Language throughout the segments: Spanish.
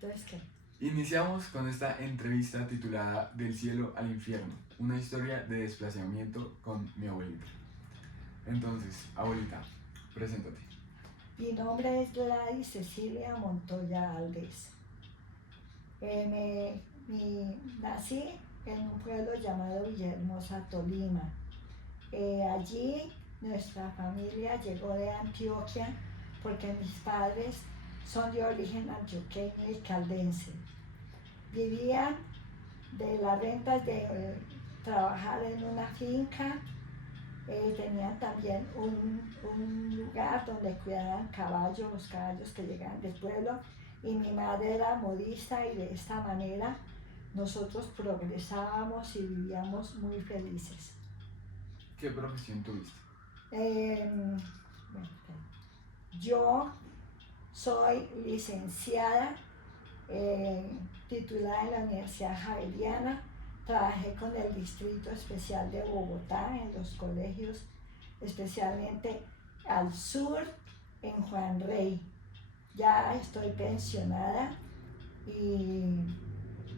Entonces, ¿qué? Iniciamos con esta entrevista titulada Del cielo al infierno, una historia de desplazamiento con mi abuelita. Entonces, abuelita, preséntate. Mi nombre es Gladys Cecilia Montoya Alves. Nací en un pueblo llamado Villahermosa, Tolima. Allí nuestra familia llegó de Antioquia porque mis padres son de origen antioqueño y caldense. Vivían de las rentas de trabajar en una finca. Tenían también un lugar donde cuidaban caballos, los caballos que llegaban del pueblo, y mi madre era modista, y de esta manera nosotros progresábamos y vivíamos muy felices. ¿Qué profesión tuviste? Bueno, yo soy licenciada, titulada en la Universidad Javeriana. Trabajé con el Distrito Especial de Bogotá en los colegios, especialmente al sur, en Juan Rey. Ya estoy pensionada y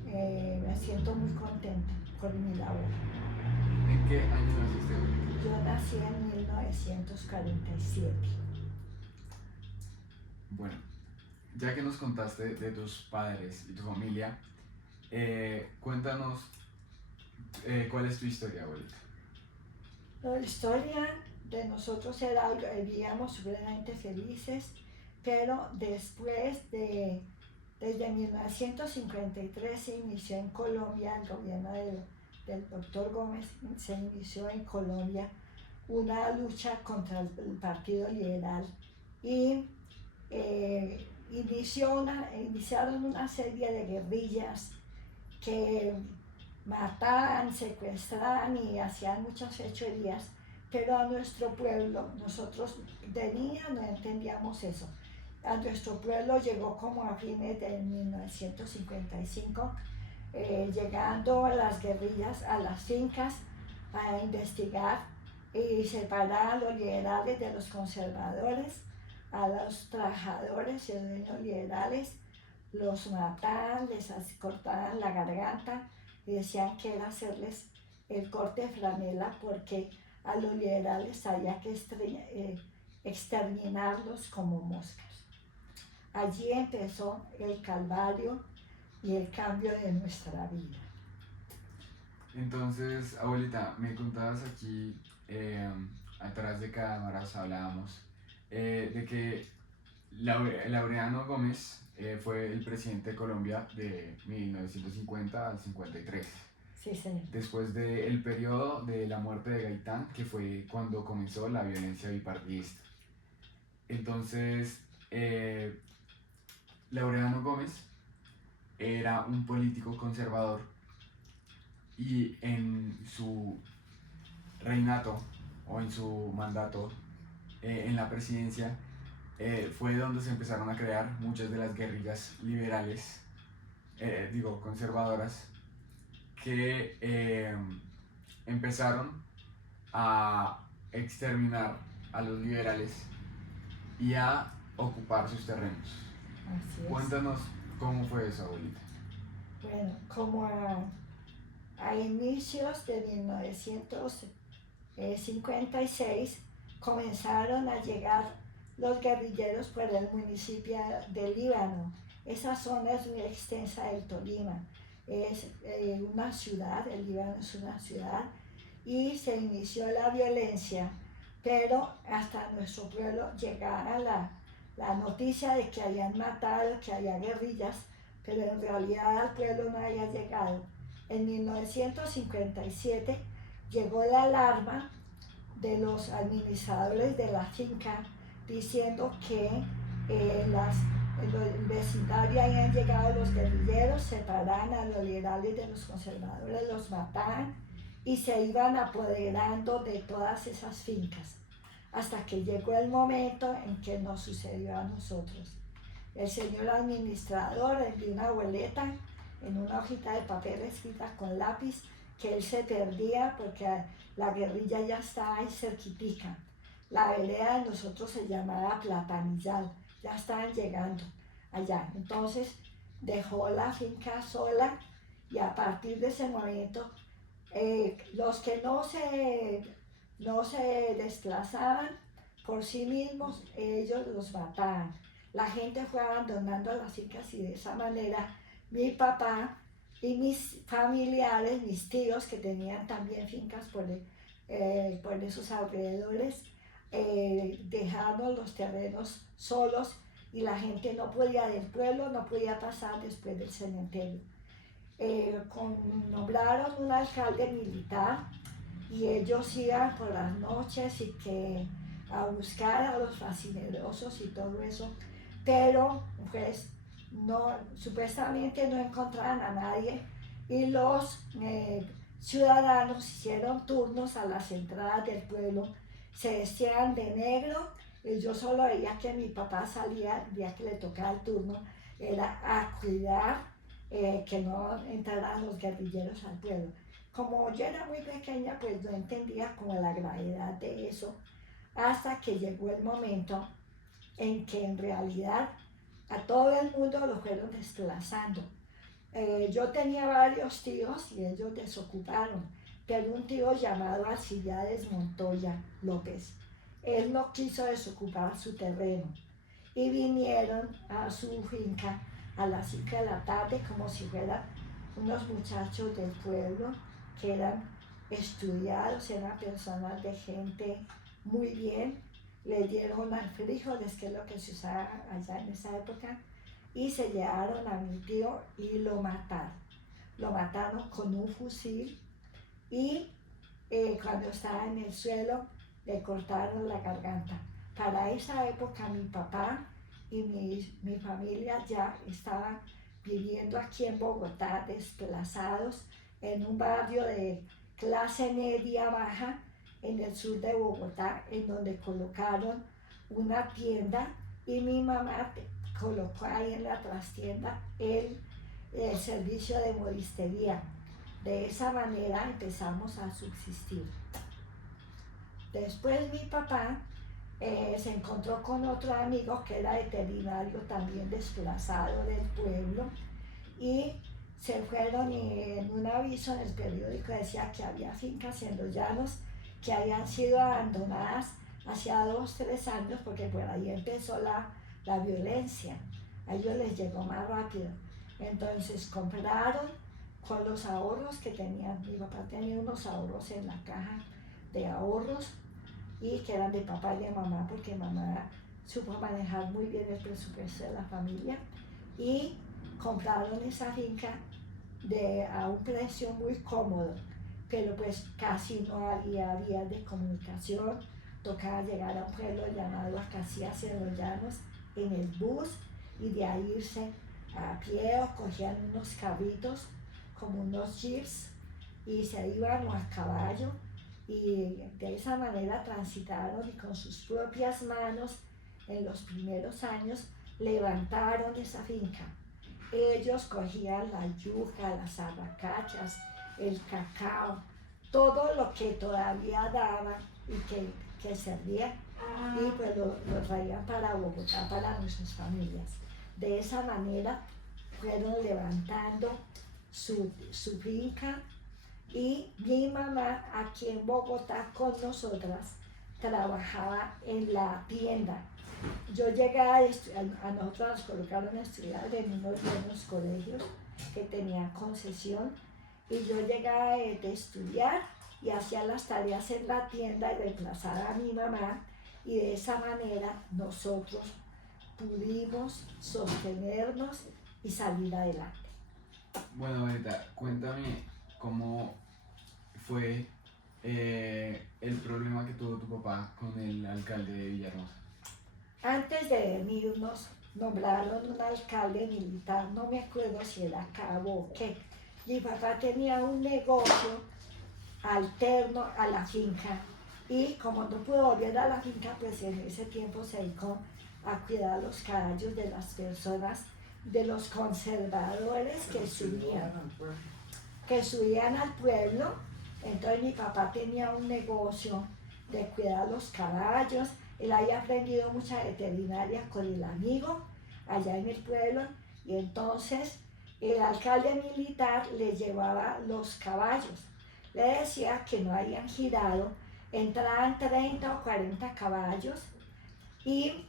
me siento muy contenta con mi labor. ¿En qué año naciste, abuelita? Yo nací en 1947. Bueno, ya que nos contaste de tus padres y tu familia, cuéntanos cuál es tu historia, abuelita. La historia de nosotros era, vivíamos supremamente felices, pero desde 1953 se inició en Colombia, el gobierno del doctor Gómez, se inició en Colombia una lucha contra el Partido Liberal, y iniciaron una serie de guerrillas que mataban, secuestraban y hacían muchas fechorías, pero a nuestro pueblo, nosotros de niñas no entendíamos eso. A nuestro pueblo llegó como a fines de 1955, llegando las guerrillas a las fincas a investigar y separar a los liberales de los conservadores, a los trabajadores y dueños liberales. Los mataban, les cortaban la garganta y decían que era hacerles el corte de franela, porque a los liberales había que exterminarlos como moscas. Allí empezó el calvario y el cambio de nuestra vida. Entonces, abuelita, me contabas aquí, atrás de cámaras hablábamos, de que Laureano Gómez fue el presidente de Colombia de 1950 al 53. Sí, señor. Después del periodo de la muerte de Gaitán, que fue cuando comenzó la violencia bipartidista. Entonces, Laureano Gómez era un político conservador y en su reinato o en su mandato en la presidencia fue donde se empezaron a crear muchas de las guerrillas liberales, conservadoras, que empezaron a exterminar a los liberales y a ocupar sus terrenos. Así es. Cuéntanos cómo fue eso, abuelita. Bueno, como a inicios de 1956 comenzaron a llegar los guerrilleros por el municipio de Líbano. Esa zona es muy extensa del Tolima. Es una ciudad, el Líbano es una ciudad, y se inició la violencia, pero hasta nuestro pueblo llegaba la noticia de que habían matado, que había guerrillas, pero en realidad al pueblo no había llegado. En 1957 llegó la alarma de los administradores de la finca diciendo que en el vecindario habían llegado los guerrilleros, separaban a los liberales de los conservadores, los mataban y se iban apoderando de todas esas fincas, hasta que llegó el momento en que nos sucedió a nosotros. El señor administrador envió una boleta en una hojita de papel escrita con lápiz, que él se perdía porque la guerrilla ya estaba ahí cerquitica. La vereda de nosotros se llamaba Platanillal, ya estaban llegando allá. Entonces dejó la finca sola y a partir de ese momento los que no se desplazaban por sí mismos, ellos los mataban. La gente fue abandonando las fincas y de esa manera mi papá y mis familiares, mis tíos que tenían también fincas por esos alrededores, dejaron los terrenos solos y la gente no podía del pueblo, no podía pasar después del cementerio. Nombraron un alcalde militar y ellos iban por las noches y que a buscar a los fascinerosos y todo eso, pero pues no, supuestamente no encontraban a nadie y los ciudadanos hicieron turnos a las entradas del pueblo, se vestían de negro y yo solo veía que mi papá salía el día que le tocaba el turno, era a cuidar que no entraran los guerrilleros al pueblo. Como yo era muy pequeña, pues no entendía como la gravedad de eso, hasta que llegó el momento en que en realidad a todo el mundo lo fueron desplazando. Yo tenía varios tíos y ellos desocuparon, pero un tío llamado Alcibiades Montoya López, él no quiso desocupar su terreno y vinieron a su finca a las 5 de la tarde como si fueran unos muchachos del pueblo que eran estudiados, eran personas de gente muy bien, le dieron frijoles, que es lo que se usaba allá en esa época, y se llevaron a mi tío y lo mataron. Lo mataron con un fusil y cuando estaba en el suelo le cortaron la garganta. Para esa época mi papá y mi familia ya estaban viviendo aquí en Bogotá, desplazados en un barrio de clase media baja en el sur de Bogotá, en donde colocaron una tienda y mi mamá colocó ahí en la trastienda el servicio de modistería. De esa manera empezamos a subsistir. Después mi papá se encontró con otro amigo que era veterinario también desplazado del pueblo y se fueron y en un aviso en el periódico decía que había fincas en los llanos que habían sido abandonadas hacía 2-3 años porque por ahí empezó la violencia, a ellos les llegó más rápido. Entonces compraron con los ahorros que tenían, mi papá tenía unos ahorros en la caja de ahorros y que eran de papá y de mamá porque mamá supo manejar muy bien el presupuesto de la familia y compraron esa finca a un precio muy cómodo, pero pues casi no había vías de comunicación, tocaba llegar a un pueblo llamado Acacias en los Llanos en el bus y de ahí irse a pie o cogían unos carritos como unos jeeps y se iban o a caballo y de esa manera transitaron y con sus propias manos en los primeros años levantaron esa finca. Ellos cogían la yuca, las arracachas, el cacao, todo lo que todavía daban y que servía y pues lo traían para Bogotá, para nuestras familias. De esa manera fueron levantando su finca y mi mamá aquí en Bogotá con nosotras trabajaba en la tienda. Yo llegué a nosotros nos colocaron a estudiar en unos buenos colegios que tenían concesión y yo llegaba de estudiar y hacía las tareas en la tienda y reemplazaba a mi mamá y de esa manera nosotros pudimos sostenernos y salir adelante. Bueno, Benita, cuéntame cómo fue el problema que tuvo tu papá con el alcalde de Villahermosa. Antes de venirnos, nombraron un alcalde militar, no me acuerdo si era Cabo o qué. Mi papá tenía un negocio alterno a la finca y como no pudo volver a la finca, pues en ese tiempo se dedicó a cuidar los caballos de las personas, de los conservadores que subían al pueblo. Entonces mi papá tenía un negocio de cuidar los caballos. Él había aprendido mucha veterinaria con el amigo allá en el pueblo Y entonces el alcalde militar le llevaba los caballos. Le decía que no habían girado, entraban 30 o 40 caballos y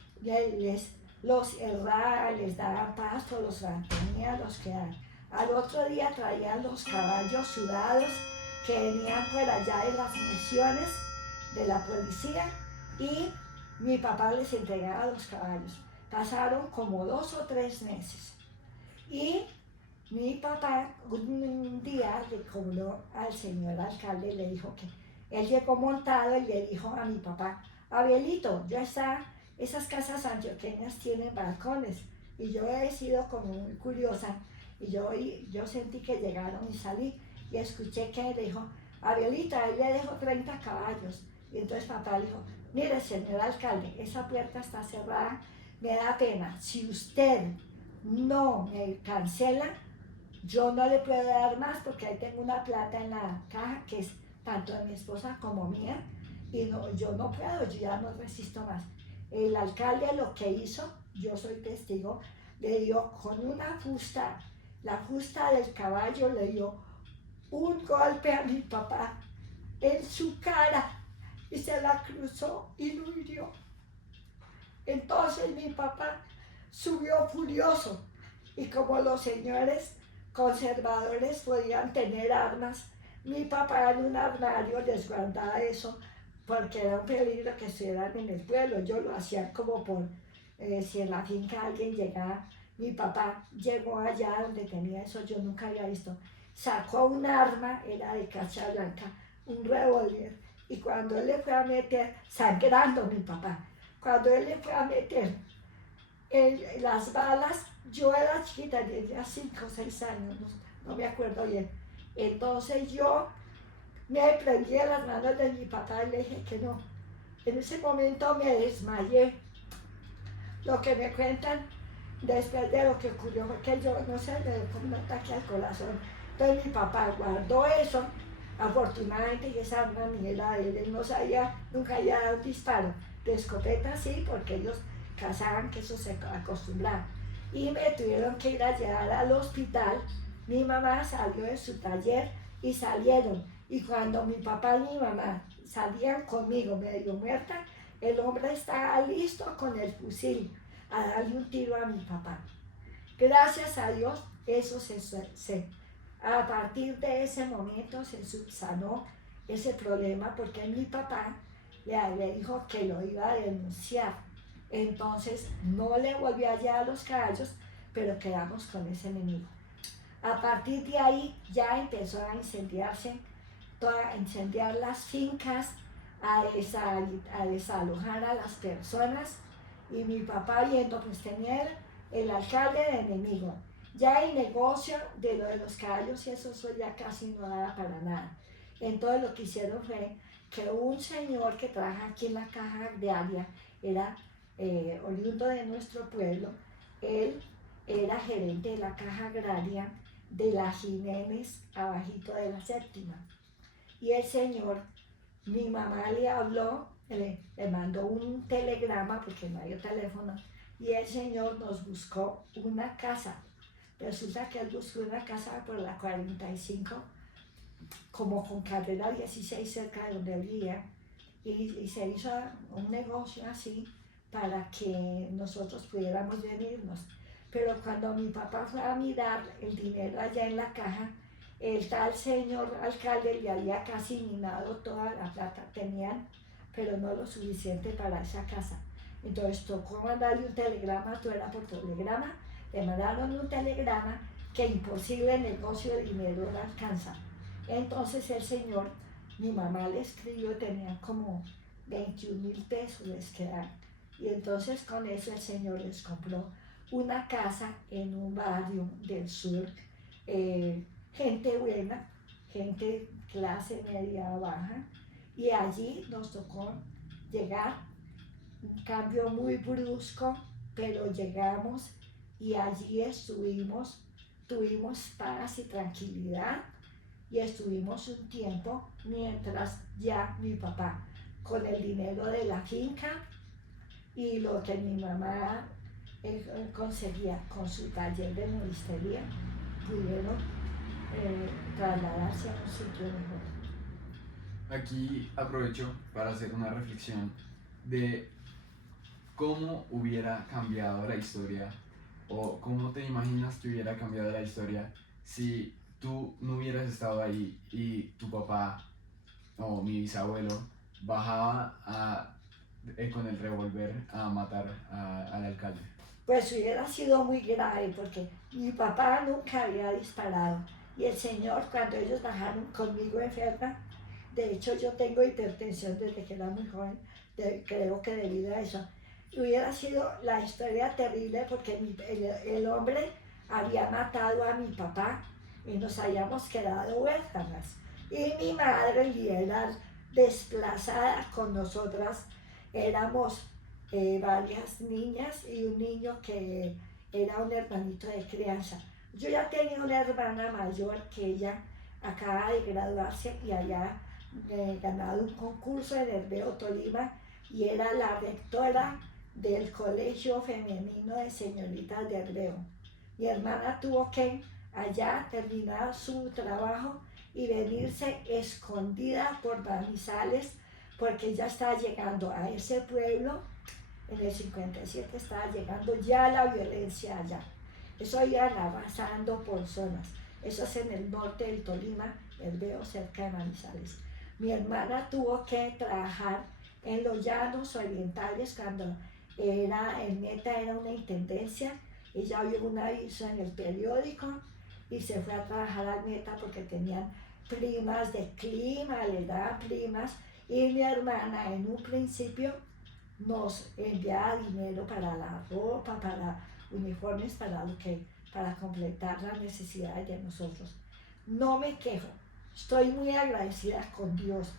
los erraba, les daban pasto, los mantenía, los quedaban. Al otro día traían los caballos sudados que venían por allá de las misiones de la policía y mi papá les entregaba los caballos. Pasaron como 2 o 3 meses y mi papá un día le cobró al señor alcalde, le dijo que él llegó montado y le dijo a mi papá: Abelito, esas casas antioqueñas tienen balcones. Y yo he sido como muy curiosa y yo sentí que llegaron y salí y escuché que le dijo: Abelita, él le dejó 30 caballos. Y entonces papá le dijo: mire, señor alcalde, esa puerta está cerrada, me da pena. Si usted no me cancela, yo no le puedo dar más porque ahí tengo una plata en la caja que es tanto de mi esposa como mía y yo no puedo, yo ya no resisto más. El alcalde lo que hizo, yo soy testigo, le dio con una fusta, la fusta del caballo le dio un golpe a mi papá en su cara y se la cruzó y lo hirió. Entonces mi papá subió furioso y como los señores conservadores podían tener armas, mi papá en un armario les guardaba eso porque era un peligro que estuvieran en el pueblo. Yo lo hacía como si en la finca alguien llegaba. Mi papá llegó allá donde tenía eso, yo nunca había visto. Sacó un arma, era de cacha blanca, un revólver, y cuando él le fue a meter, sangrando mi papá, cuando él le fue a meter las balas, yo era chiquita, tenía 5 o 6 años, no me acuerdo bien. Entonces yo me prendí a las manos de mi papá y le dije que no. En ese momento me desmayé. Lo que me cuentan después de lo que ocurrió fue que yo, no sé, me dio como un ataque al corazón. Entonces mi papá guardó eso, afortunadamente, y esa arma ni era de él no sabía, nunca había dado un disparo. De escopeta sí, porque ellos cazaban, que eso se acostumbraba. Y me tuvieron que ir a llevar al hospital. Mi mamá salió de su taller y salieron. Y cuando mi papá y mi mamá salían conmigo medio muerta, el hombre estaba listo con el fusil a darle un tiro a mi papá. Gracias a Dios, eso a partir de ese momento se subsanó ese problema porque mi papá le dijo que lo iba a denunciar. Entonces no le volvió a llevar los caballos, pero quedamos con ese enemigo. A partir de ahí ya empezó a incendiarse, a incendiar las fincas, a desalojar a las personas, y mi papá viendo, pues tenía el alcalde de enemigo. Ya el negocio de lo de los caballos y eso ya casi no daba para nada. Entonces lo que hicieron fue que un señor que trabaja aquí en la caja agraria, era oriundo de nuestro pueblo, él era gerente de la caja agraria de la Jiménez, abajito de la Séptima. Y el señor, mi mamá le habló, le mandó un telegrama porque no había teléfono, y el señor nos buscó una casa. Resulta que él buscó una casa por la 45, como con carrera 16 cerca de donde vivía, y se hizo un negocio así para que nosotros pudiéramos venirnos. Pero cuando mi papá fue a mirar el dinero allá en la caja, el tal señor alcalde le había casi minado toda la plata, tenían, pero no lo suficiente para esa casa. Entonces tocó mandarle un telegrama, todo era por telegrama, le mandaron un telegrama que imposible el negocio de dinero no alcanza. Entonces el señor, mi mamá le escribió, tenía como 21,000 pesos les quedaron. Y entonces con eso el señor les compró una casa en un barrio del sur, gente buena, gente clase media baja, y allí nos tocó llegar, un cambio muy brusco, pero llegamos y allí estuvimos, tuvimos paz y tranquilidad, y estuvimos un tiempo mientras ya mi papá, con el dinero de la finca y lo que mi mamá él conseguía con su taller de monistería, pudieron trasladarse a un sitio mejor. Aquí aprovecho para hacer una reflexión de cómo hubiera cambiado la historia o cómo te imaginas que hubiera cambiado la historia si tú no hubieras estado ahí y tu papá o mi bisabuelo bajaba con el revólver a matar al alcalde. Pues hubiera sido muy grave porque mi papá nunca había disparado y el señor, cuando ellos bajaron conmigo enferma, de hecho yo tengo hipertensión desde que era muy joven, creo que debido a eso, hubiera sido la historia terrible porque el hombre había matado a mi papá y nos habíamos quedado huérfanas. Y mi madre, y era desplazada con nosotras, éramos varias niñas y un niño que era un hermanito de crianza. Yo ya tenía una hermana mayor que ella acaba de graduarse y había ganado un concurso en Herbeo Tolima y era la rectora del Colegio Femenino de Señoritas de Herbeo. Mi hermana tuvo que allá terminar su trabajo y venirse escondida por Manizales porque ya estaba llegando a ese pueblo. En el 57 estaba llegando ya la violencia allá. Eso iban avanzando por zonas. Eso es en el norte del Tolima, Herbeo, cerca de Manizales. Mi hermana tuvo que trabajar en los llanos orientales cuando en Meta era una intendencia. Ella vio un aviso en el periódico y se fue a trabajar a Meta porque tenían primas de clima, le daban primas. Y mi hermana en un principio nos enviaba dinero para la ropa, para uniformes, para completar las necesidades de nosotros. No me quejo, estoy muy agradecida con Dios,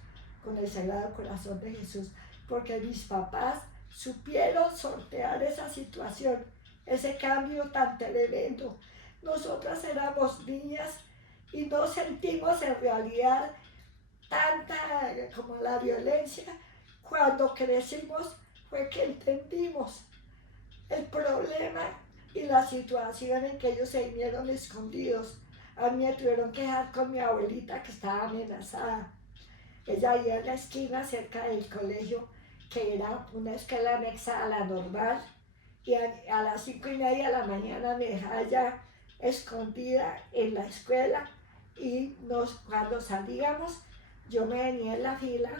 con el Sagrado Corazón de Jesús, porque mis papás supieron sortear esa situación, ese cambio tan tremendo. Nosotras éramos niñas y no sentimos en realidad tanta como la violencia. Cuando crecimos fue que entendimos el problema y la situación en que ellos se vinieron escondidos. A mí me tuvieron que dejar con mi abuelita que estaba amenazada. Ella vivía en la esquina cerca del colegio, que era una escuela anexa a la normal, y a las 5:30 de la mañana me dejaba ya escondida en la escuela y cuando salíamos yo me venía en la fila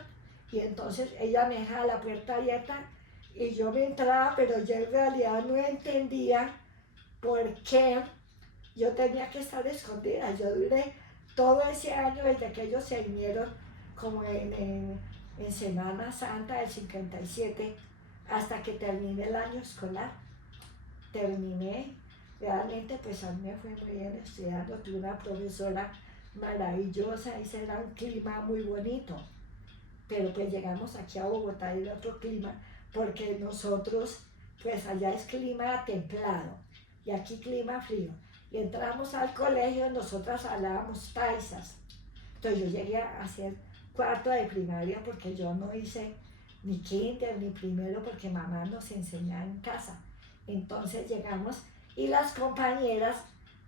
y entonces ella me dejaba la puerta abierta y yo me entraba, pero yo en realidad no entendía por qué yo tenía que estar escondida. Yo duré todo ese año desde que ellos se vinieron como en Semana Santa del 57 hasta que terminé el año escolar. Terminé, realmente pues a mí me fue muy bien estudiando, tuve una profesora maravillosa, ese era un clima muy bonito, pero pues llegamos aquí a Bogotá y era otro clima, porque nosotros, pues allá es clima templado y aquí clima frío, y entramos al colegio, nosotras hablábamos paisas, entonces yo llegué a hacer cuarto de primaria porque yo no hice ni kinder ni primero porque mamá nos enseñaba en casa. Entonces llegamos y las compañeras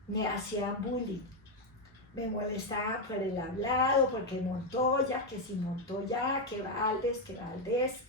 me hacían bullying. Me molestaba por el hablado, porque Montoya, que si Montoya, que Valdés, que Valdés.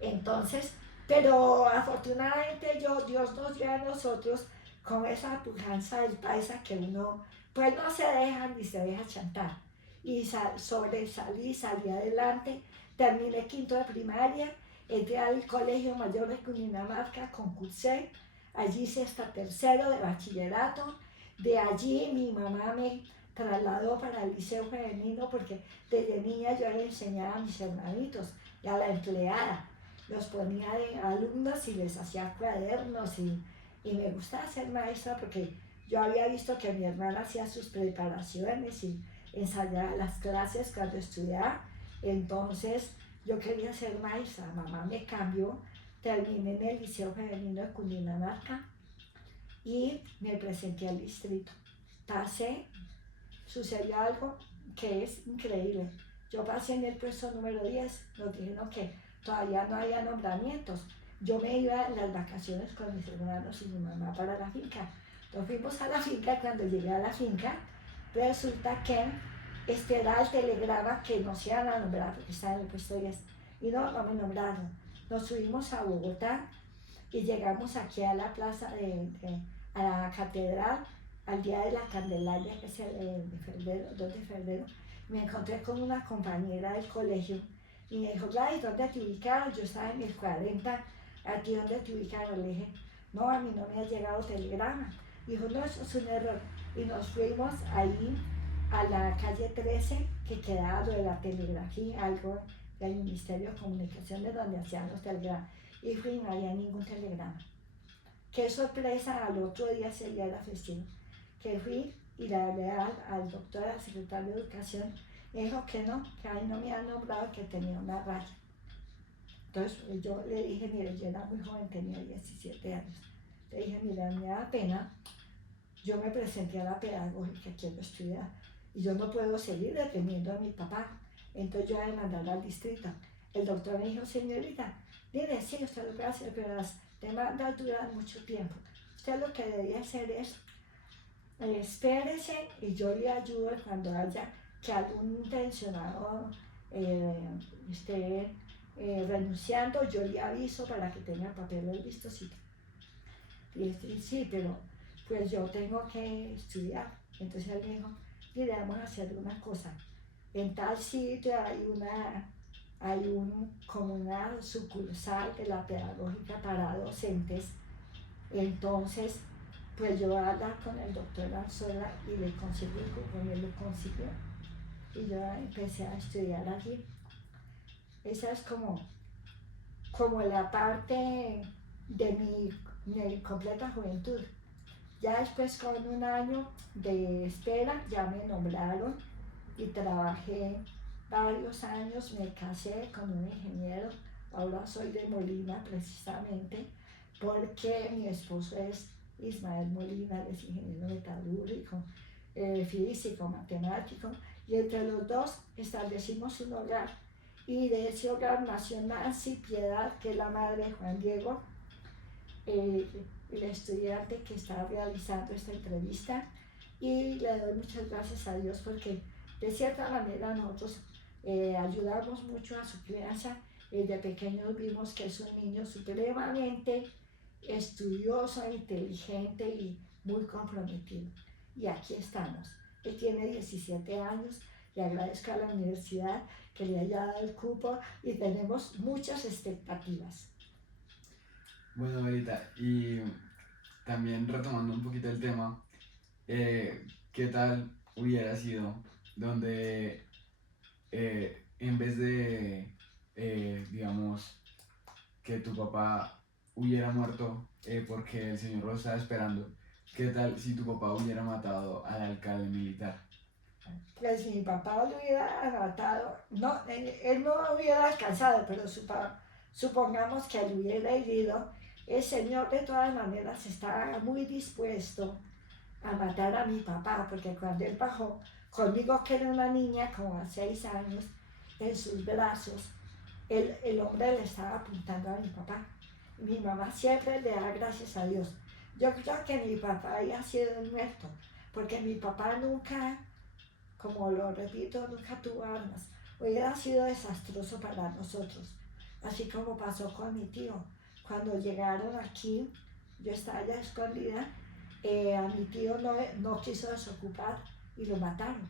Entonces, pero afortunadamente Dios nos dio a nosotros con esa pujanza del paisa que uno pues no se deja ni se deja chantar. Y sobresalí, salí adelante, terminé quinto de primaria, entré al Colegio Mayor de Cundinamarca, concursé, allí hice hasta tercero de bachillerato, de allí mi mamá me trasladó para el Liceo Femenino porque desde niña yo le enseñaba a mis hermanitos y a la empleada, los ponía de alumnos y les hacía cuadernos y me gustaba ser maestra porque yo había visto que mi hermana hacía sus preparaciones y ensayaba las clases cuando estudiaba, entonces yo quería ser maestra, mamá me cambió, terminé en el Liceo Femenino de Cundinamarca y me presenté al distrito. Pasé, sucedió algo que es increíble. Yo pasé en el puesto número 10, nos dijeron que todavía no había nombramientos, yo me iba en las vacaciones con mis hermanos y mi mamá para la finca. Nos fuimos a la finca. Cuando llegué a la finca, resulta que este era el telegrama que nos iban a nombrar porque estaba en el puesto 10 y no me nombraron. Nos subimos a Bogotá y llegamos aquí a la plaza a la catedral al día de la Candelaria, que es el de febrero, 2 de febrero. Me encontré con una compañera del colegio y me dijo, Gladys, ¿dónde te ubicaron? Yo estaba en el 40, ¿a ti dónde te ubicaron? Le dije, no, a mí no me ha llegado telegrama. Dijo, no, eso es un error. Y nos fuimos ahí a la calle 13, que quedaba lo de la telegrafía, algo del Ministerio de Comunicaciones, donde hacían los telegramas. Y fui y no había ningún telegrama. Qué sorpresa, al otro día, ese día era festivo, que fui y le hablé al doctor, al secretario de Educación, me dijo que no, que ahí no me han nombrado, que tenía una raya. Entonces yo le dije, mire, yo era muy joven, tenía 17 años. Le dije, mira, me da pena, yo me presenté a la pedagógica, quiero estudiar, y yo no puedo seguir dependiendo de mi papá. Entonces yo voy a mandar al distrito. El doctor me dijo, señorita, mire, sí, usted lo puede hacer, pero las demandas duran mucho tiempo. Usted lo que debería hacer es, espérese y yo le ayudo cuando haya que algún pensionado esté renunciando, yo le aviso para que tenga papeles listos. Y sí, pero pues yo tengo que estudiar. Entonces él me dijo, mire, vamos a hacer una cosa. En tal sitio como una sucursal de la pedagógica para docentes. Entonces, pues yo voy a hablar con el doctor Anzola y le conseguí el cupo, y él lo consiguió. Y yo empecé a estudiar allí. Esa es como la parte de mi completa juventud. Ya después, con un año de espera, ya me nombraron y trabajé varios años. Me casé con un ingeniero, ahora soy de Molina precisamente, porque mi esposo es Ismael Molina, es ingeniero metalúrgico, físico, matemático, y entre los dos establecimos un hogar, y de ese hogar nació Nancy Piedad, que es la madre de Juan Diego, el estudiante que está realizando esta entrevista, y le doy muchas gracias a Dios porque de cierta manera nosotros ayudamos mucho a su crianza. De pequeños vimos que es un niño supremamente estudioso, inteligente y muy comprometido. Y aquí estamos. Él tiene 17 años, le agradezco a la universidad que le haya dado el cupo y tenemos muchas expectativas. Bueno, Verita, y también retomando un poquito el tema, ¿qué tal hubiera sido donde en vez de, digamos, que tu papá hubiera muerto porque el Señor lo estaba esperando, qué tal si tu papá hubiera matado al alcalde militar? Pues si mi papá lo hubiera matado, no, él no hubiera alcanzado, pero supongamos que lo hubiera herido, el Señor de todas maneras estaba muy dispuesto a matar a mi papá, porque cuando él bajó conmigo, que era una niña como a 6 años, en sus brazos, el hombre le estaba apuntando a mi papá. Mi mamá siempre le da gracias a Dios. Yo creo que mi papá había sido el muerto, porque mi papá nunca, como lo repito, nunca tuvo armas. Hubiera sido desastroso para nosotros, así como pasó con mi tío. Cuando llegaron aquí, yo estaba ya escondida, a mi tío no quiso desocupar y lo mataron.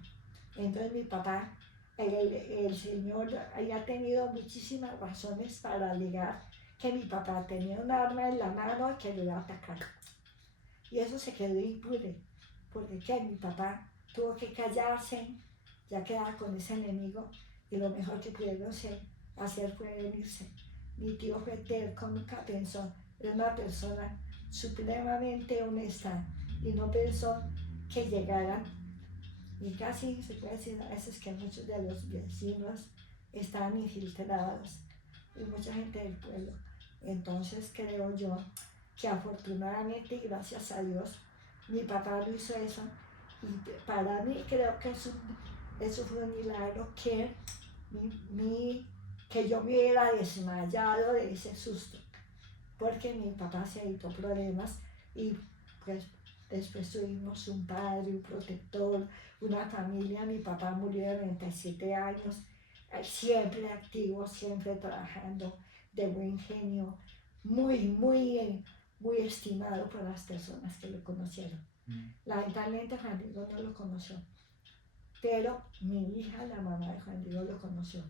Entonces mi papá, el Señor había tenido muchísimas razones para alegar que mi papá tenía un arma en la mano y que lo iba a atacar. Y eso se quedó impune, porque que mi papá tuvo que callarse, ya quedaba con ese enemigo, y lo mejor que pudieron hacer fue venirse. Mi tío fue terco, nunca pensó, era una persona supremamente honesta y no pensó que llegaran. Y casi se puede decir a veces que muchos de los vecinos estaban infiltrados y mucha gente del pueblo. Entonces creo yo que afortunadamente y gracias a Dios mi papá lo hizo eso, y para mí creo que eso fue un milagro, que yo me hubiera desmayado de ese susto. porque mi papá se evitó problemas y pues después tuvimos un padre, un protector, una familia. Mi papá murió de 97 años, siempre activo, siempre trabajando, de buen genio, muy estimado por las personas que lo conocieron. Lamentablemente Juan Diego no lo conoció, pero mi hija, la mamá de Juan Diego, lo conoció.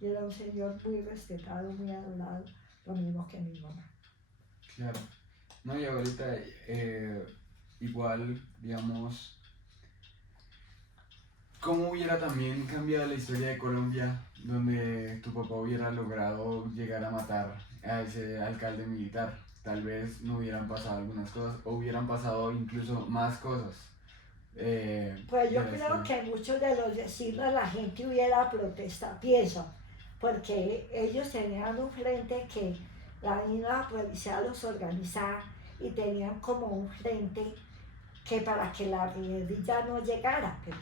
Y era un señor muy respetado, muy adorado, lo mismo que mi mamá. Claro. No, y ahorita igual, digamos, ¿cómo hubiera también cambiado la historia de Colombia donde tu papá hubiera logrado llegar a matar a ese alcalde militar? Tal vez no hubieran pasado algunas cosas o hubieran pasado incluso más cosas. Pues yo creo que muchos de los vecinos, la gente hubiera protestado, pienso, porque ellos tenían un frente que la misma policía los organizaba y tenían como un frente que para que la guerrilla no llegara, pero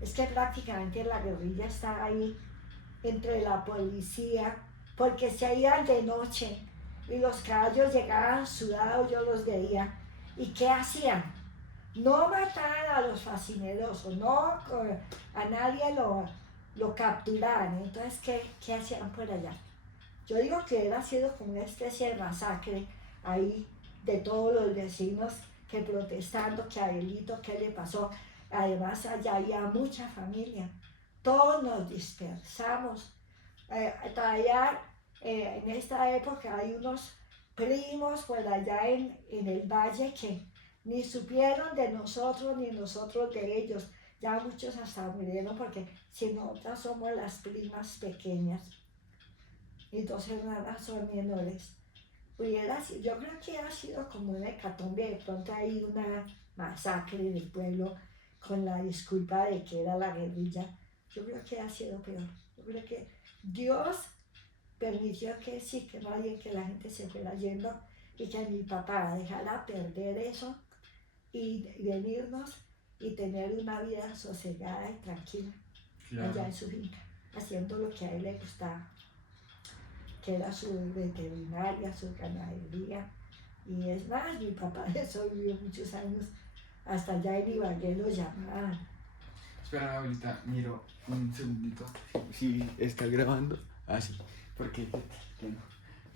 es que prácticamente la guerrilla está ahí entre la policía, porque se iban de noche y los caballos llegaban sudados, yo los veía, ¿y qué hacían? No mataran a los fascinerosos, no a nadie lo capturaban. Entonces, ¿qué hacían por allá? Yo digo que era sido como una especie de masacre ahí de todos los vecinos que protestando, que a Abelito, ¿qué le pasó? Además, allá había mucha familia. Todos nos dispersamos. Todavía en esta época hay unos primos por allá en el valle que ni supieron de nosotros ni nosotros de ellos. Ya muchos hasta murieron porque si nosotras somos las primas pequeñas y dos hermanas son menores. Yo creo que ha sido como una hecatombe, de pronto hay una masacre del pueblo con la disculpa de que era la guerrilla. Yo creo que ha sido peor. Yo creo que Dios permitió que sí, que nadie, que la gente se fuera yendo y que mi papá dejara perder eso y venirnos y tener una vida sosegada y tranquila, claro, allá en su finca, haciendo lo que a él le gustaba, que era su veterinaria, su ganadería. Y es más, mi papá de eso vivió muchos años, hasta allá en Ibagué lo llamaban. Espera, abuelita, miro un segundito. Sí, está grabando. Ah, sí. Porque.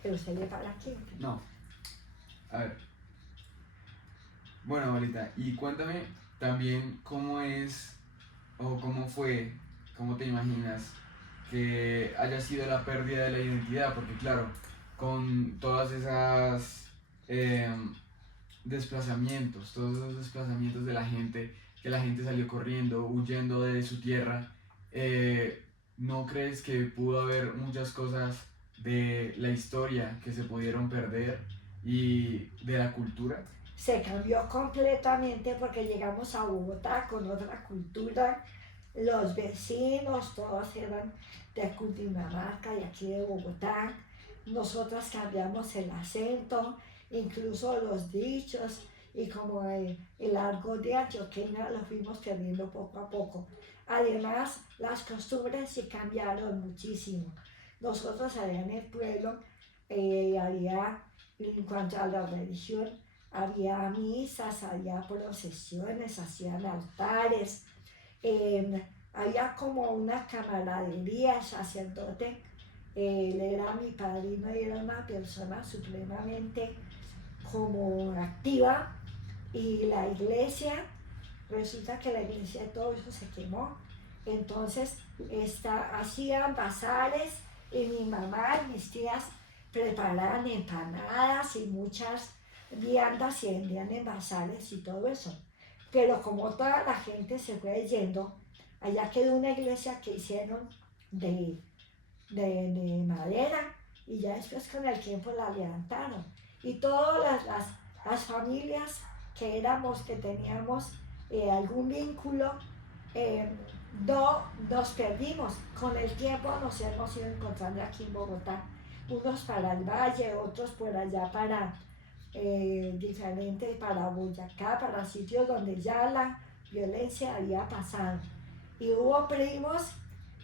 Pero se le para aquí. No. A ver. Bueno, abuelita, y cuéntame también cómo es o cómo fue, cómo te imaginas que haya sido la pérdida de la identidad, porque claro, con todas esas desplazamientos, todos esos desplazamientos de la gente, que la gente salió corriendo, huyendo de su tierra, ¿no crees que pudo haber muchas cosas de la historia que se pudieron perder y de la cultura? Se cambió completamente porque llegamos a Bogotá con otra cultura. Los vecinos, todos eran de Cundinamarca y aquí de Bogotá. Nosotras cambiamos el acento, incluso los dichos y como el argot de antioqueña lo fuimos perdiendo poco a poco. Además, las costumbres sí cambiaron muchísimo. Nosotros allá en el pueblo había, en cuanto a la religión, había misas, había procesiones, hacían altares, había como una camaradería, el sacerdote, él era mi padrino y era una persona supremamente como activa, y la iglesia, resulta que la iglesia de todo eso se quemó, entonces hacían bazares y mi mamá y mis tías preparaban empanadas y muchas viandas y vendían en bazares y todo eso. Pero como toda la gente se fue yendo, allá quedó una iglesia que hicieron de madera y ya después con el tiempo la levantaron. Y todas las familias que éramos, que teníamos algún vínculo, nos perdimos. Con el tiempo nos hemos ido encontrando aquí en Bogotá, unos para el valle, otros por allá para diferentes, para Boyacá, para sitios donde ya la violencia había pasado. Y hubo primos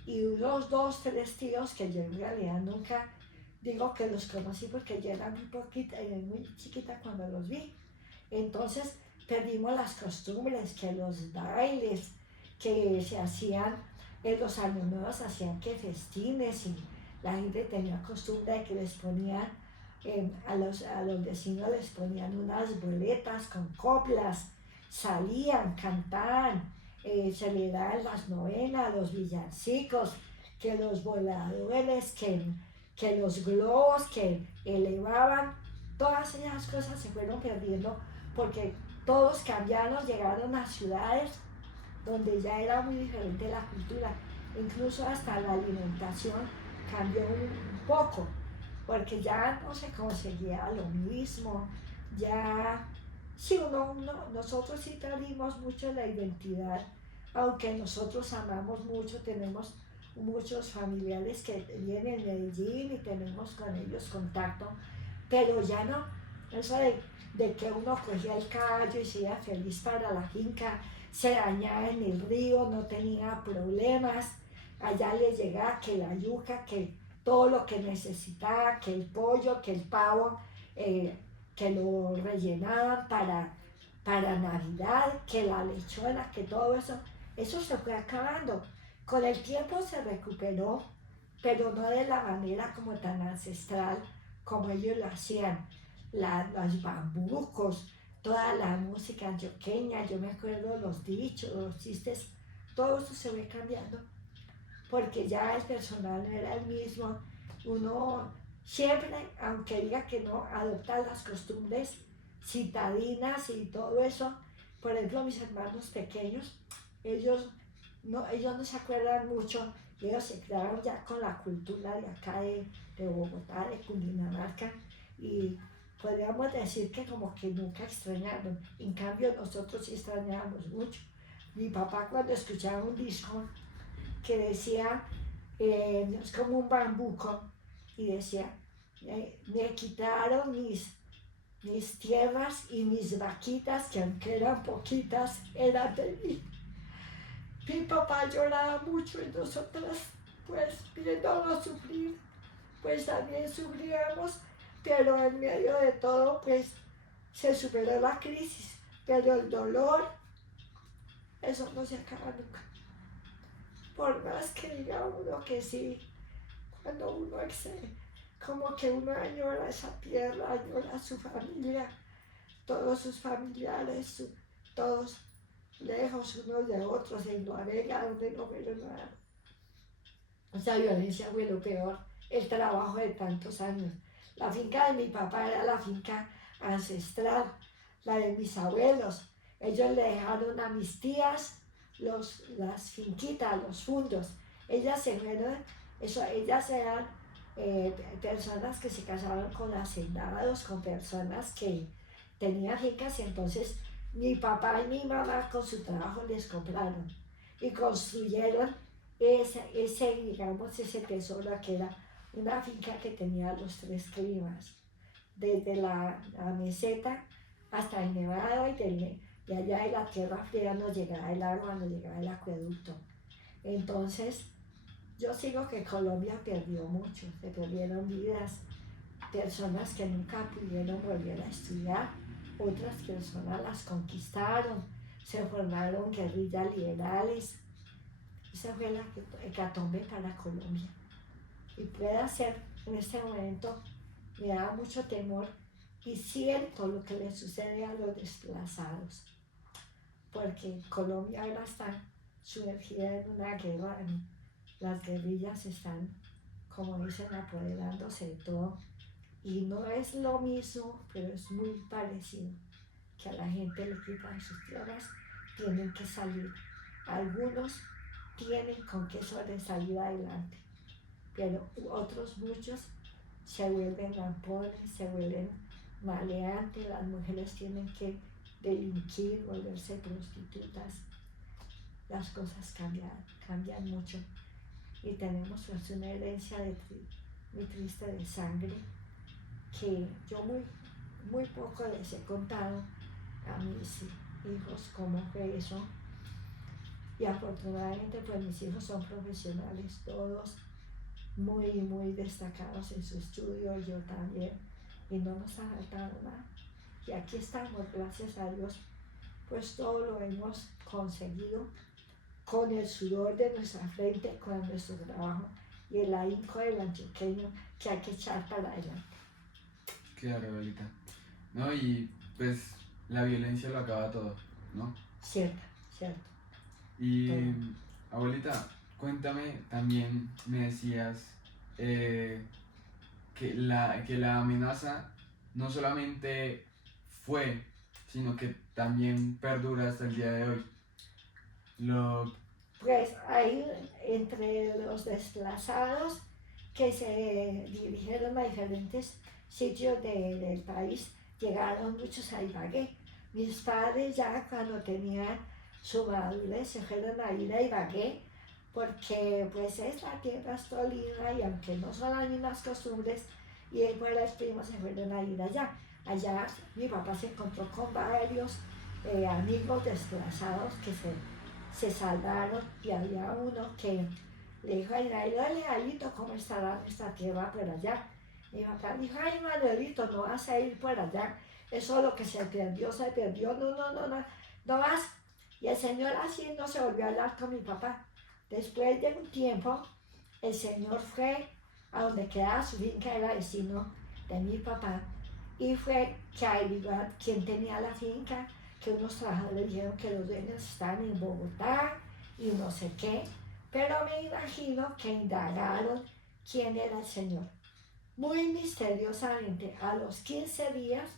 y unos 2, 3 tíos que yo en realidad digo que los conocí porque yo era muy chiquita cuando los vi. Entonces perdimos las costumbres, que los bailes que se hacían en los años nuevos, hacían que festines y la gente tenía costumbre de que les ponían, a los vecinos les ponían unas boletas con coplas, salían, cantaban, celebraban las novenas, los villancicos, que los voladores, que los globos que elevaban, todas esas cosas se fueron perdiendo porque todos cambiaron, llegaron a ciudades donde ya era muy diferente la cultura, incluso hasta la alimentación cambió un poco, porque ya no se conseguía lo mismo, ya, sí, nosotros sí perdimos mucho la identidad, aunque nosotros amamos mucho, tenemos muchos familiares que vienen en Medellín y tenemos con ellos contacto, pero ya no, eso de que uno cogía el caballo y se iba feliz para la finca, se bañaba en el río, no tenía problemas, allá le llegaba que la yuca, que todo lo que necesitaba, que el pollo, que el pavo, que lo rellenaban para Navidad, que la lechona, que todo eso, eso se fue acabando. Con el tiempo se recuperó, pero no de la manera como tan ancestral como ellos lo hacían. Los bambucos, toda la música antioqueña, yo me acuerdo los dichos, los chistes, todo eso se ve cambiando, porque ya el personal no era el mismo. Uno siempre, aunque diga que no, adopta las costumbres citadinas y todo eso. Por ejemplo, mis hermanos pequeños, ellos no se acuerdan mucho, ellos se quedaron ya con la cultura de acá de Bogotá, de Cundinamarca, y podríamos decir que como que nunca extrañaron. En cambio, nosotros sí extrañábamos mucho. Mi papá, cuando escuchaba un disco que decía, es como un bambuco, y decía, me quitaron mis tierras y mis vaquitas, que aunque eran poquitas, eran de mí. Mi papá lloraba mucho y nosotras, pues, viéndolo sufrir, pues también sufríamos, pero en medio de todo, pues, se superó la crisis, pero el dolor, eso no se acaba nunca. Por más que diga uno que sí, cuando uno excede, como que uno añora esa tierra, añora su familia, todos sus familiares, todos lejos unos de otros, en Noruega, donde no vieron nada. Esa violencia fue lo peor, el trabajo de tantos años. La finca de mi papá era la finca ancestral, la de mis abuelos. Ellos le dejaron a mis tías las finquitas, los fundos. Ellas se fueron, ellas eran personas que se casaban con hacendados, con personas que tenían fincas, y entonces mi papá y mi mamá con su trabajo les compraron y construyeron ese tesoro, que era una finca que tenía los tres climas, desde la meseta hasta el nevado, y de allá de la tierra fría nos llegaba el agua, nos llegaba el acueducto. Entonces, yo sigo que Colombia perdió mucho, se perdieron vidas, personas que nunca pudieron volver a estudiar, otras personas las conquistaron, se formaron guerrillas liberales. Esa fue la hecatombe para Colombia. Y puede ser, en este momento, me da mucho temor y siento lo que le sucede a los desplazados, porque Colombia ahora está sumergida en una guerra, las guerrillas están, como dicen, apoderándose de todo, y no es lo mismo, pero es muy parecido, que a la gente le quitan sus tierras, tienen que salir. Algunos tienen con qué sobresalir adelante, pero otros muchos se vuelven lampones, se vuelven maleantes, las mujeres tienen que delinquir, volverse prostitutas. Las cosas cambian mucho, y tenemos pues una herencia muy triste de sangre, que yo muy poco les he contado a mis hijos cómo fue eso. Y afortunadamente pues mis hijos son profesionales todos, muy destacados en su estudio, yo también, y no nos ha faltado nada. Y aquí estamos, gracias a Dios, pues todo lo hemos conseguido con el sudor de nuestra frente, con nuestro trabajo y el ahínco del antioqueño que hay que echar para adelante. Claro, abuelita. No, y pues la violencia lo acaba todo, ¿no? Cierto. Y Todo. abuelita, cuéntame, también me decías eh, que la amenaza no solamente fue, sino que también perdura hasta el día de hoy. Lo, Pues hay entre los desplazados que se dirigieron a diferentes sitios del país, llegaron muchos a Ibagué. Mis padres ya cuando tenían su madurez se fueron a ir a Ibagué porque pues es la tierra estolida y aunque no son las mismas costumbres y él fuera el primo se fueron a ir allá. Allá mi papá se encontró con varios amigos desplazados que se salvaron y había uno que le dijo a Israel, dale Alito, ¿cómo estará nuestra tierra por allá? Y mi papá dijo, ay Manuelito, no vas a ir por allá, eso lo que se perdió, no vas. Y el Señor así no se volvió a hablar con mi papá. Después de un tiempo, el Señor fue a donde quedaba su finca, era vecino de mi papá, y fue que averiguó quién tenía la finca, que unos trabajadores dijeron que los dueños están en Bogotá y no sé qué, pero me imagino que indagaron quién era el Señor. Muy misteriosamente, a los 15 días,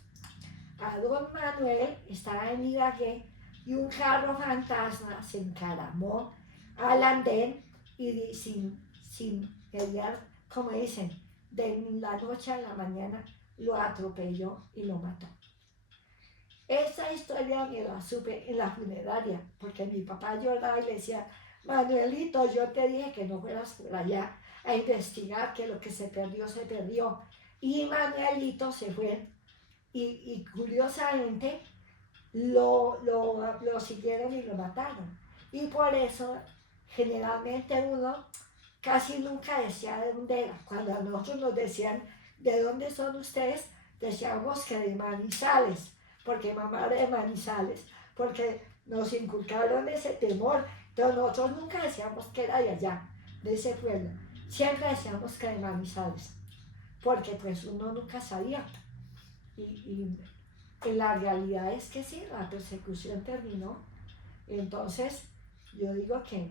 a don Manuel estaba en Ibagué y un carro fantasma se encaramó al andén y sin pelear, como dicen, de la noche a la mañana lo atropelló y lo mató. Esa historia me la supe en la funeraria, porque mi papá lloraba y le decía, Manuelito, yo te dije que no fueras por allá a investigar, que lo que se perdió, se perdió. Y Manuelito se fue y curiosamente lo siguieron y lo mataron. Y por eso generalmente uno casi nunca decía de dónde era. Cuando a nosotros nos decían, ¿de dónde son ustedes? Decíamos que de Manizales, porque mamá era de Manizales, porque nos inculcaron ese temor. Entonces nosotros nunca decíamos que era de allá, de ese pueblo. Siempre decíamos que de Manizales, porque pues uno nunca sabía. Y la realidad es que sí, la persecución terminó. Entonces yo digo que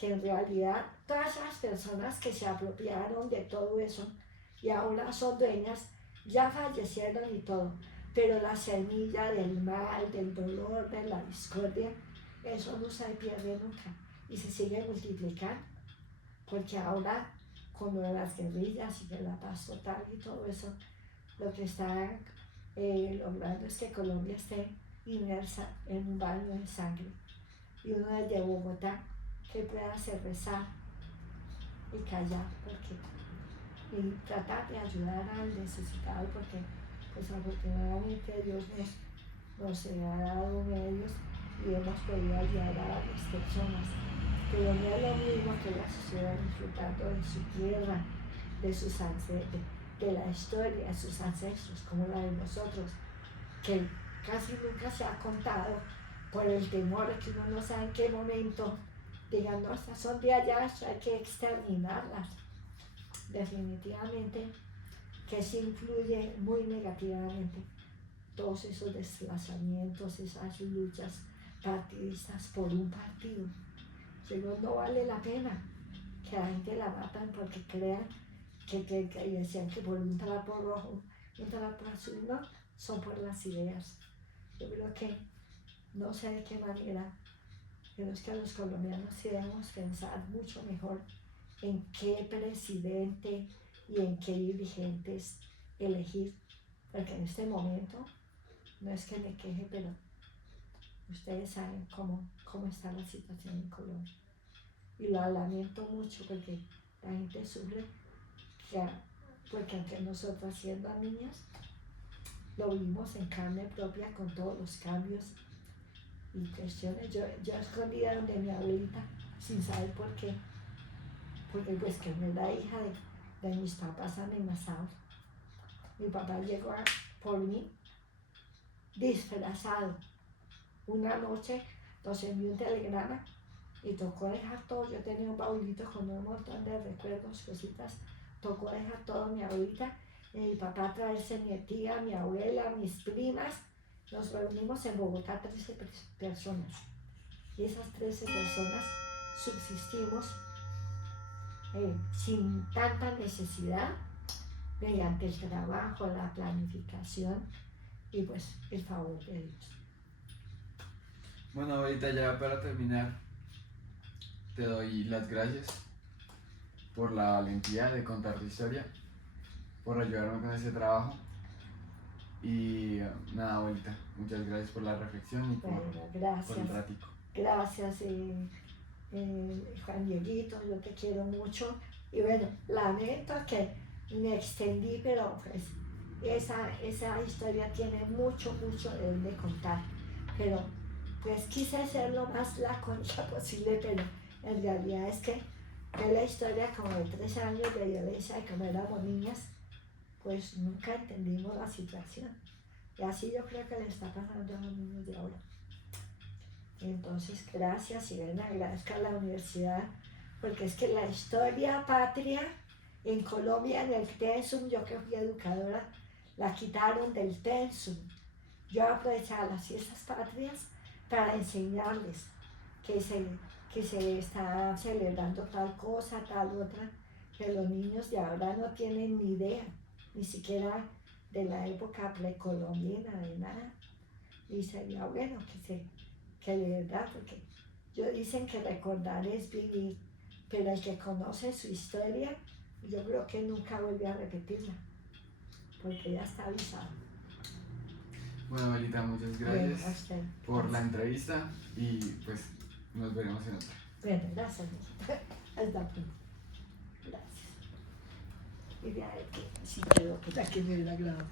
en realidad todas las personas que se apropiaron de todo eso y ahora son dueñas, ya fallecieron y todo, pero la semilla del mal, del dolor, de la discordia, eso no se pierde nunca y se sigue multiplicando, porque ahora con lo de las guerrillas y de la paz total y todo eso, lo que está logrando es que Colombia esté inmersa en un baño de sangre y uno desde Bogotá que pueda hacer rezar y callar y tratar de ayudar al necesitado porque pues afortunadamente Dios nos ha dado medios y hemos podido ayudar a varias personas, pero no es lo mismo que las estuvieran disfrutando de su tierra, de sus ancestros, de la historia de sus ancestros como la de nosotros, que casi nunca se ha contado por el temor de que uno no sabe en qué momento digan, no, estas son de allá, esto hay que exterminarlas. Definitivamente que sí influye muy negativamente todos esos desplazamientos, esas luchas partidistas por un partido. Luego no vale la pena que la gente la matan porque crean que decían que por un trapo rojo, un trapo azul, no, son por las ideas. Yo creo que no sé de qué manera, pero es que los colombianos sí debemos pensar mucho mejor en qué presidente y en qué dirigentes elegir, porque en este momento no es que me queje, pero ustedes saben cómo está la situación en Colombia. Y lo lamento mucho porque la gente sufre, porque aunque nosotros siendo niñas lo vimos en carne propia con todos los cambios y cuestiones. Yo escondida donde mi abuelita sin saber por qué. porque pues que no era hija de mis papás amenazados. Mi papá llegó por mí disfrazado. Una noche nos envió un telegrama y tocó dejar todo. Yo tenía un baúlito con un montón de recuerdos, cositas. Tocó dejar todo, mi abuelita, mi papá traerse mi tía, mi abuela, mis primas. Nos reunimos en Bogotá 13 personas. Y esas 13 personas subsistimos sin tanta necesidad, mediante el trabajo, la planificación y pues el favor de Dios. Bueno, ahorita ya para terminar, te doy las gracias por la valentía de contar tu historia, por ayudarme con ese trabajo. Y nada, abuelita, muchas gracias por la reflexión y por el ratico. Gracias, Juan Dieguito, yo te quiero mucho. Y bueno, lamento que me extendí, pero pues esa historia tiene mucho de dónde contar. Pero pues quise ser lo más lacónica posible, pero en realidad es que fue la historia como de 3 años de violencia, y como éramos niñas, pues nunca entendimos la situación. Y así yo creo que le está pasando a los niños de ahora. Entonces, gracias, y ven, agradezco a la universidad, porque es que la historia patria en Colombia, en el Tensum, yo que fui educadora, la quitaron del Tensum. Yo aprovechaba las fiestas patrias para enseñarles que se está celebrando tal cosa, tal otra, que los niños de ahora no tienen ni idea, ni siquiera de la época precolombina, de nada. Y sería bueno que de verdad, porque dicen que recordar es vivir, pero el que conoce su historia, yo creo que nunca vuelve a repetirla, porque ya está avisado. Bueno, abuelita, muchas gracias por la entrevista y pues nos veremos en otra. Bueno, gracias. Hasta pronto. Gracias. Y de ahí, si quedó, pues aquí me hubiera grabado.